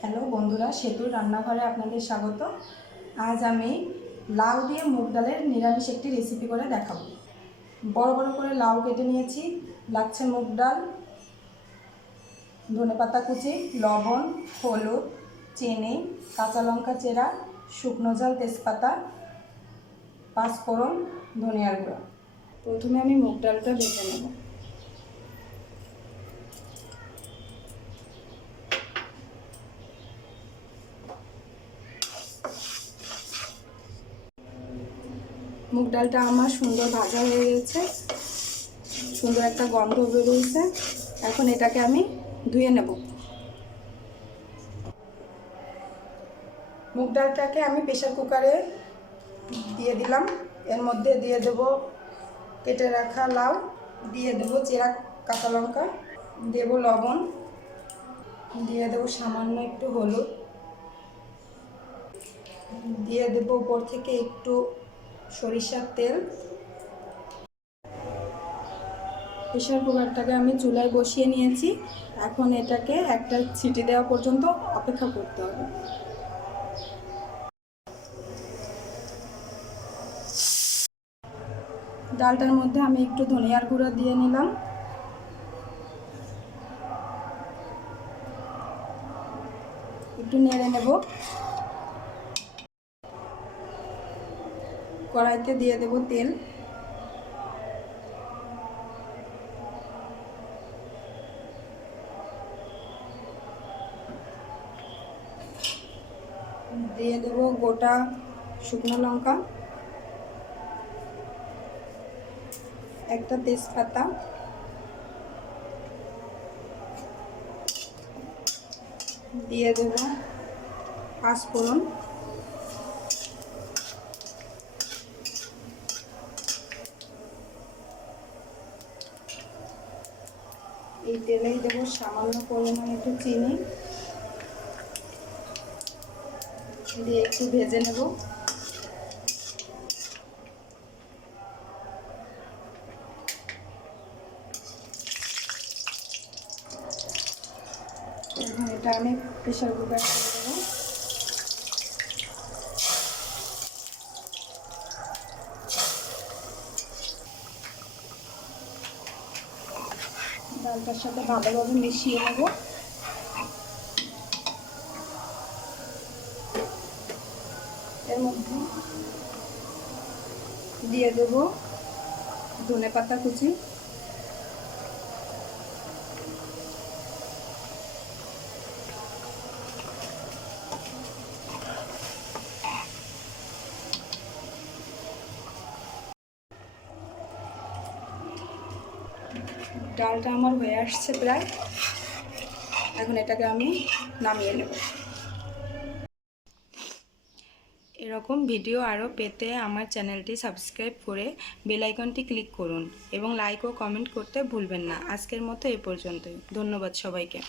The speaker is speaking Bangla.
হ্যালো বন্ধুরা, সেতুর রান্নাঘরে আপনাদের স্বাগত। আজ আমি লাউ দিয়ে মুগ ডালের নিরামিষ একটি রেসিপি করে দেখাবো। বড় বড় করে লাউ কেটে নিয়েছি, লাগছে মুগ ডাল, ধনেপাতা কুচি, লবণ, হলুদ, চিনি, কাঁচা লঙ্কা চেরা, শুকনো ঝাল, তেজপাতা, পাঁচফোড়ন, ধনিয়ার গুঁড়া। প্রথমে আমি মুগ ডালটা ভেজে নেব। মুগ ডালটা আমার সুন্দর ভাজা হয়ে গেছে, সুন্দর একটা গন্ধ বেরিয়েছে। এখন এটাকে আমি ধুয়ে নেব। মুগ ডালটাকে আমি প্রেসার কুকারে দিয়ে দিলাম। এর মধ্যে দিয়ে দেব কেটে রাখা লাউ, দিয়ে দেব চেরা কাঁচা লঙ্কা, দেব লবণ, দিয়ে দেব সামান্য একটু হলুদ, দিয়ে দেব উপর থেকে একটু সরিষার তেল। প্রেসার কুকারটাকে আমি চুলায় বসিয়ে নিয়েছি। এখন এটাকে একটা সিটি দেওয়া পর্যন্ত অপেক্ষা করতে হবে। ডালটার মধ্যে আমি একটু ধনিয়ার গুঁড়ো দিয়ে নিলাম। একটু নেড়ে নেব। কড়াইতে দিয়ে দেব তেল, দিয়ে দেব গোটা শুকনো লঙ্কা, একটা তেজপাতা, দিয়ে দেব পাঁচফোড়ন, এই তেলেই দেব সামান্য পরিমাণ একটু চিনি, দিয়ে একটু ভেজে নেব। এখন এটা আমি প্রেসার কুকারে দিয়ে দেবো। ডালটার সাথে ভালোভাবে মিশিয়ে নেব। এর মধ্যে দিয়ে দেব ধনেপাতা কুচি, ডালটা আমার হয়ে আসছে প্রায়। এখন এটাকে আমি নামিয়ে নেব। এরকম ভিডিও আরও পেতে আমার চ্যানেলটি সাবস্ক্রাইব করে বেল আইকনটি ক্লিক করুন এবং লাইক ও কমেন্ট করতে ভুলবেন না। আজকের মতো এ পর্যন্তই। ধন্যবাদ সবাইকে।